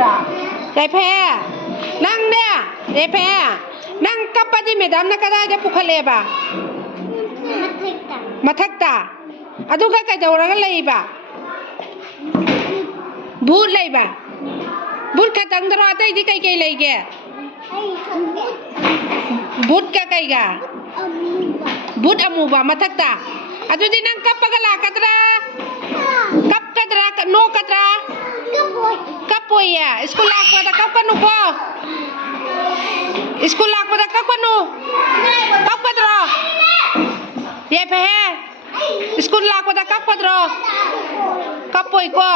ยายแพ้นั่งเนี่ยยายแพ้นั่งกับป้าที่เมดามนักได้จะปุคเลบะมาทักตาอะทุกข์ใครจะorangเลยบะบูดเลยบะบูดขัดตั้งตลอดที่ใครเลยแกบูดกะใครกะบูดอามูบะมาทักตาอะทุกที่นั่งกับปะกะลากัตรากับกัตราโนกัตราkapoy ya sekolah aku ada kapan uko sekolah aku ada kapan u kapan ro ya pehe sekolah aku ada kapan ro kapoy ko